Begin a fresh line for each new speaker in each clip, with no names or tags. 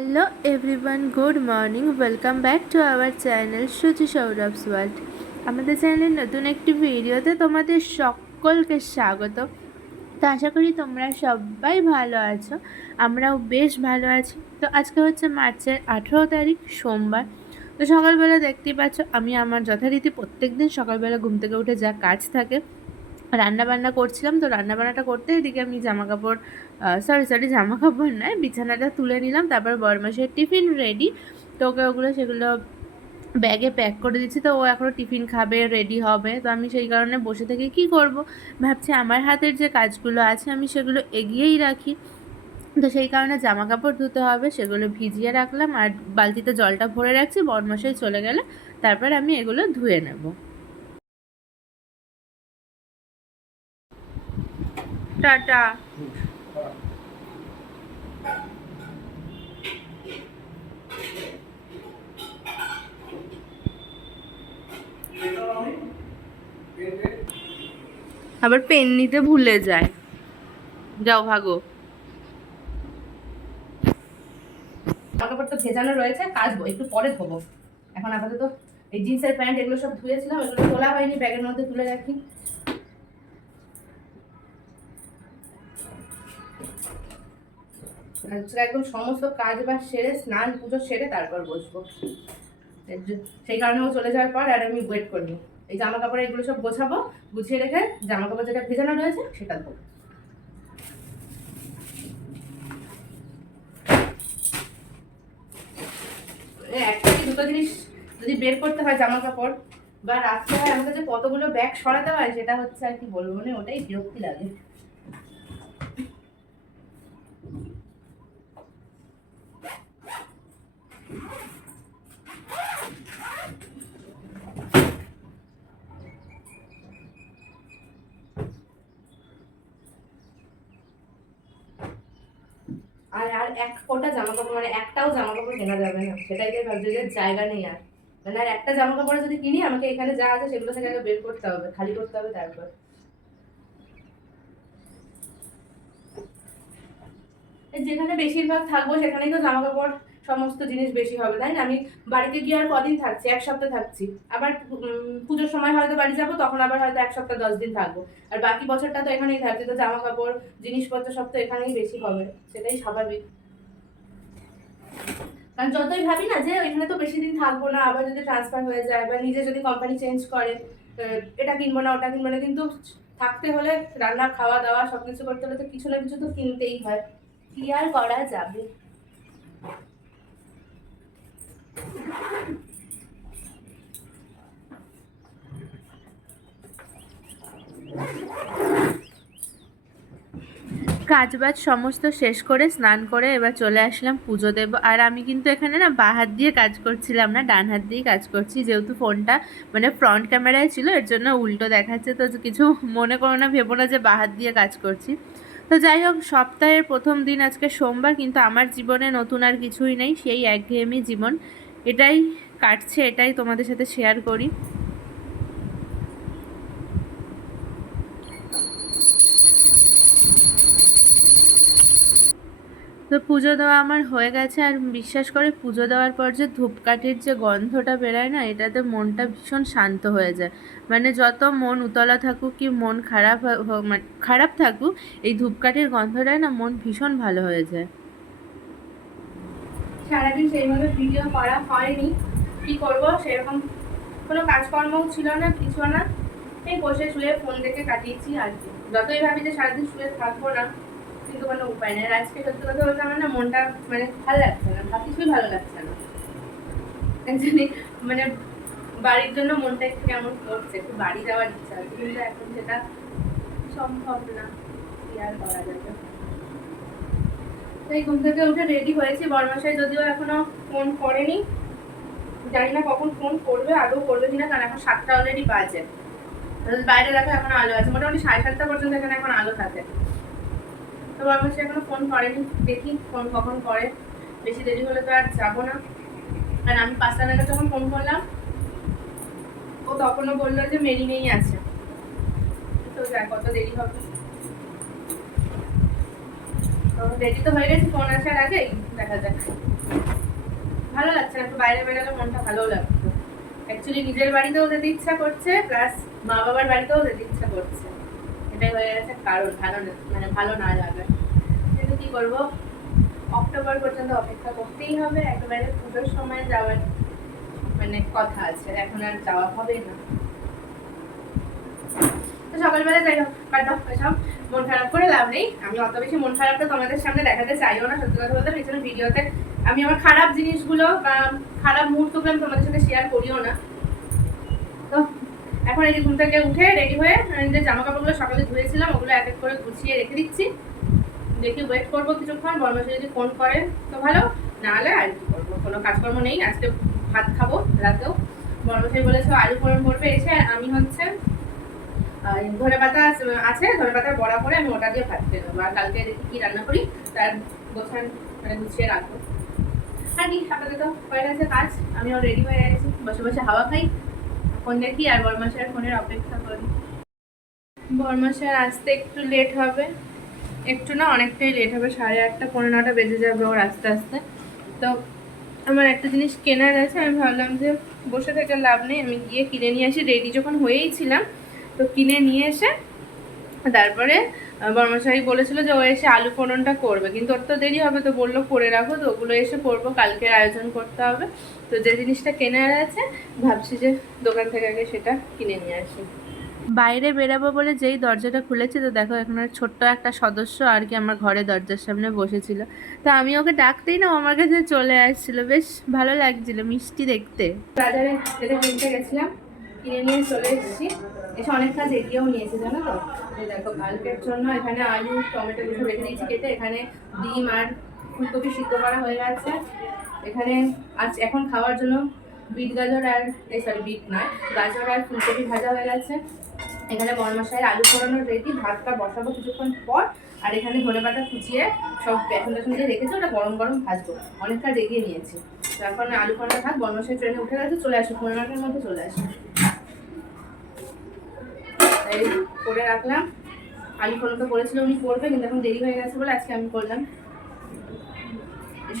Hello everyone good morning welcome back to our channel Suchi Sourav's world আমাদের চ্যানেলের নতুন একটি ভিডিওতে তোমাদের সকলকে স্বাগত। তো আশা করি তোমরা সবাই ভালো আছো, আমরাও বেশ ভালো আছি। তো আজকে হচ্ছে মার্চের আঠেরো তারিখ, সোমবার। তো সকালবেলা দেখতেই পাচ্ছ, আমি আমার যথারীতি প্রত্যেক দিন সকালবেলা ঘুম থেকে উঠে যা কাজ থাকে রান্না বান্না করছিলাম, তো রান্না বান্নাটা করতে এদিকে আমি জামা কাপড় সরি সরি জামা কাপড় নয়, বিছানাটা তুলে নিলাম, তারপর বরমাসের টিফিন রেডি তো ওকে ওগুলো সেগুলো ব্যাগে প্যাক করে দিচ্ছি, তো ও এখনও টিফিন খাবে রেডি হবে, তো আমি সেই কারণে বসে থেকে কি করব? ভাবছি আমার হাতের যে কাজগুলো আছে, আমি সেগুলো এগিয়েই রাখি। তো সেই কারণে জামা কাপড় ধুতে হবে, সেগুলো ভিজিয়ে রাখলাম, আর বালতিতে জলটা ভরে রাখছি, বরমাসাই চলে গেলে, তারপর আমি এগুলো ধুয়ে নেব। টাটা। আবার পেন নিতে ভুলে যায়। যাও, ভাগো।
কাপড় তো ভেজানো রয়েছে, কাচবো, একটু পরে ধোবো। এখন আপাতত এই জিন্সের প্যান্ট এগুলো সব ধুয়েছিলাম, এগুলো তোলা হয়নি, ব্যাগের মধ্যে তুলে রাখি। আজকে একদম সমস্ত কাজ বা সেরে, স্নান, পুজো সেরে তারপর বসবো। সেই কারণে ও চলে যাওয়ার পর আর আমি ওয়েট করব এই জামা কাপড় এগুলো সব গোছাবো, গুছিয়ে রেখে জামা কাপড় যেটা ভেজানো রয়েছে সেটা ধোবো। এই দুটো জিনিস যদি বের করতে হয় জামা কাপড় বা রাখতে হয় যে কতগুলো ব্যাগ সরাতে হয় সেটা হচ্ছে আর কি বলব মানে ওটাই বিরক্তি লাগে আর আর এক জামা কাপড় মানে একটাও জামা কাপড় কেনা যাবে না। সেটাই তাই ভাবছি যে জায়গা নেই আর। মানে আর একটা জামা কাপড় যদি কিনি, আমাকে এখানে যা আছে সেগুলো থেকে আগে বের করতে হবে, খালি করতে হবে তারপর। যেখানে বেশিরভাগ থাকব, সেখানেই তো জামা কাপড় সমস্ত জিনিস বেশি হবে, তাই না? আমি বাড়িতে গিয়ে আর কদিন থাকছি, এক সপ্তাহ থাকছি। আবার পুজোর সময় হয়তো বাড়ি যাব, তখন আবার হয়তো এক সপ্তাহ, দশ দিন থাকব। আর বাকি বছরটা তো এখানেই থাকছি, তো জামা কাপড় জিনিসপত্র সব তো এখানেই বেশি হবে, সেটাই স্বাভাবিক। কারণ যতই ভাবি না যে এখানে তো বেশি দিন থাকব না, আবার যদি ট্রান্সফার হয়ে যায় বা নিজে যদি কোম্পানি চেঞ্জ করে এটা কিনবো না, ওটা কিনবো না, কিন্তু থাকতে হলে রান্না, খাওয়া দাওয়া সব কিছু করতে হলে তো কিছু না কিছু তো কিনতেই হয়। কি আর করা যাবে?
কাজ বাজ সমস্ত শেষ করে স্নান করে এবার চলে আসলাম পুজো দেবো। আর আমি কিন্তু এখানে না বা হাত দিয়ে কাজ করছিলাম না, ডান হাত দিয়ে কাজ করছি। যেহেতু ফোনটা মানে ফ্রন্ট ক্যামেরায় ছিল, এর জন্য উল্টো দেখাচ্ছে। তো কিছু মনে করো না, ভেবো না যে বা হাত দিয়ে কাজ করছি। তো যাই হোক, সপ্তাহের প্রথম দিন আজকে সোমবার, কিন্তু আমার জীবনে নতুন আর কিছুই নেই। সেই একঘেয়েমি জীবন। এটাই কাটছে, এটাই তোমাদের সাথে শেয়ার করি। তো পুজো দেওয়া আমার হয়ে গেছে। আর বিশ্বাস করে, পুজো দেওয়ার পর যে ধূপকাঠির যে গন্ধটা বেরোয় না, এটাতে মনটা ভীষণ শান্ত হয়ে যায়। মানে যত মন উতলা থাকুক কি মন খারাপ মানে খারাপ থাকুক, এই ধূপকাঠির গন্ধটায় না মন ভীষণ ভালো হয়ে যায়।
সারাদিন সেইভাবে ভিডিও করা হয়নি। কি করব? সেরকম কোনো কাজকর্মও ছিল না, কিছু না। এই বসে শুয়ে ফোন দেখে কাটিয়েছি আর কি। যতই ভাবি যে সারাদিন শুয়ে থাকব না কোনো উপায় নেই। আজকে সত্যি কথা বলতে আমার না মনটা মানে ভালো লাগছে না কিছুই ভালো লাগছে না। মানে বাড়ির জন্য মনটা একটু কেমন করছে, একটু বাড়ি যাওয়ার ইচ্ছা আছে, কিন্তু এখন সেটা সম্ভব না, কি আর করা যাবে? ঘুম থেকে উঠে রেডি হয়েছি বরমাসাই যদিও এখনও ফোন করেনি। জানি না কখন ফোন করবে আদৌ করবে কিনা, কারণ এখন সাতটা অলরেডি বাজে। বাইরে দেখো এখন আলো আছে, মোটামুটি সাড়ে সাতটা পর্যন্ত এখানে এখন আলো থাকে। তো বরমাসি এখনও ফোন করেনি। দেখি ফোন কখন করে। বেশি দেরি হলে তো আর যাব না। কারণ আমি পাঁচটা নাগাদ যখন ফোন করলাম, ও তখনও বলল যে মেরিনেই আছে। তো দেখ কত দেরি হবে। রেডি তো হয়ে গেছি ফোন আসার আগেই দেখা যাক। ভালো লাগছে একটু বাইরে বেরোলে মনটা ভালো লাগছে। অ্যাকচুয়ালি নিজের বাড়িতেও যেতে ইচ্ছা করছে প্লাস মা বাবার বাড়িতেও যেতে ইচ্ছা করছে। হয়ে গেছে, কারণ ভালো মানে ভালো না কিন্তু অক্টোবর পর্যন্ত অপেক্ষা করতেই হবে, একেবারে পুজোর সময় যাওয়ার মানে কথা আছে, এখন আর যাওয়া হবে না। তো সকালবেলা যাই হোক দাও এসব মন খারাপ করে লাভ নেই। আমি অত বেশি মন খারাপটা তোমাদের সামনে দেখাতে চাইও না, সত্যি কথা বলতে, পিছনে ভিডিওতে আমি আমার খারাপ জিনিসগুলো বা খারাপ মুহূর্তগুলো আমি তোমাদের সাথে শেয়ার করিও না। এখন এই যে ঘুম থেকে উঠে রেডি হয়ে যে জামা কাপড়গুলো সকালে ধুয়েছিলাম, ওগুলো এক এক করে গুছিয়ে রেখে দিচ্ছি। দেখি ওয়েট করব কিছুক্ষণ বর্মশাই যদি ফোন করে তো ভালো, নাহলে আর কি করব? কোনো কাজকর্ম নেই, আজকে ভাত খাব রাতেও। বর্মশাই বলেছে আলু ফোড়ন করবে এসে আমি হচ্ছে ধনে পাতা আছে ধনে পাতার বড়া করে আমি ওটা দিয়ে ভাত খেয়ে নেব। আর কালকে দেখি কি রান্না করি, তার গোছান মানে গুছিয়ে রাখব। আর কি, আপাতত হয়ে গেছে কাজ, আমিও রেডি হয়ে গেছি, বসে বসে হাওয়া খাই। ফোন দেখি আর বরমাসের ফোনের অপেক্ষা করি। বরমাসের আসতে একটু লেট হবে। একটু না, অনেকটাই লেট হবে। সাড়ে আটটা পনেরো নটা বেজে যাবে ওর আস্তে আস্তে। তো আমার একটা জিনিস কেনার আছে। আমি ভাবলাম যে বসে থেকে লাভ নেই। আমি গিয়ে কিনে নিয়ে আসি। রেডি যখন হয়েই ছিলাম, তো কিনে নিয়ে এসে তারপরে আহ, বর্মশাই বলেছিল যে ও এসে আলু ফোড়নটা করবে। কিন্তু ওর তো দেরি হবে তো বলল করে রাখো তো ওগুলো এসে করব কালকের আয়োজন করতে হবে। তো যে জিনিসটা কেনার আছে ভাবছি যে দোকান থেকে আগে সেটা কিনে নিয়ে আসি।
বাইরে বেরাবো বলে যেই দরজাটা খুলেছে তো দেখো এখন ছোট্ট একটা সদস্য আর কি আমার ঘরে দরজার সামনে বসেছিল। তো আমি ওকে ডাকতেই না আমার কাছে চলে আসছিল। বেশ ভালো লাগছিল মিষ্টি দেখতে।
বাজারে কিনতে গেছিলাম। কিনে নিয়ে চলে এসেছি। এসে অনেক কাজ এগিয়েও নিয়েছি, জানো তো? দেখো, কালকের জন্য এখানে আলু, টমেটো কিছু রেখে দিয়েছি কেটে। এখানে ডিম আর ফুলকপি সিদ্ধ করা হয়ে গেছে। এখানে আজ এখন খাওয়ার জন্য বিট গাজর আর এই সরি বিট নয়, গাজর আর ফুলকপি ভাজা হয়ে গেছে। এখানে বনমশাই আলু পোড়ানোর রেডি, ভাতটা বসাবো কিছুক্ষণ পর। আর এখানে ধনে পাতা কুচিয়ে সব বেসন টেসন দিয়ে রেখেছি, ওটা গরম গরম ভাজবো। অনেকটা রেগিয়ে নিয়েছি। তো এখন আলু পোড়ানো থাক বনমশাই ট্রেনে উঠে গেছে, চলে আসো পনেরো মিনিটের মধ্যে চলে আসো এই করে রাখলাম। পোড়ানো তো করেছিল উনি করবে, কিন্তু এখন দেরি হয়ে গেছে বলে আজকে আমি করলাম।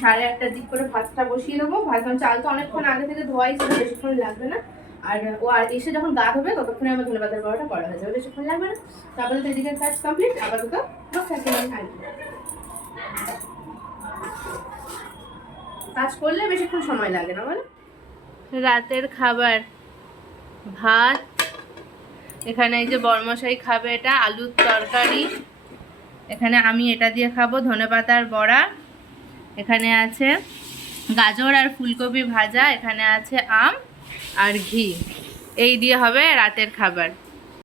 সাড়ে আটটার দিক করে ভাতটা বসিয়ে দেবো। ভাত চাল তো অনেকক্ষণ আগে থেকে ধোয়াই ছিল, বেশিক্ষণ লাগবে না। আর ও আর এসে যখন গা ধোবে, ততক্ষণে আমার ধনে পাতার বড়াটা করা হয়ে যাবে, বেশিক্ষণ লাগবে না। তারপরে তো এদিকের কাজ কমপ্লিট আপাতত আমি কাজ করলে বেশিক্ষণ সময় লাগে না, বলো?
রাতের খাবার, ভাত এখানে এই যে বর্মশাই খাবে এটা, আলুর তরকারি। এখানে আমি এটা দিয়ে খাব, ধনে পাতার বড়া। এখানে আছে গাজর আর ফুলকপি ভাজা, এখানে আছে আম আর ঘি। এই দিয়ে হবে রাতের খাবার।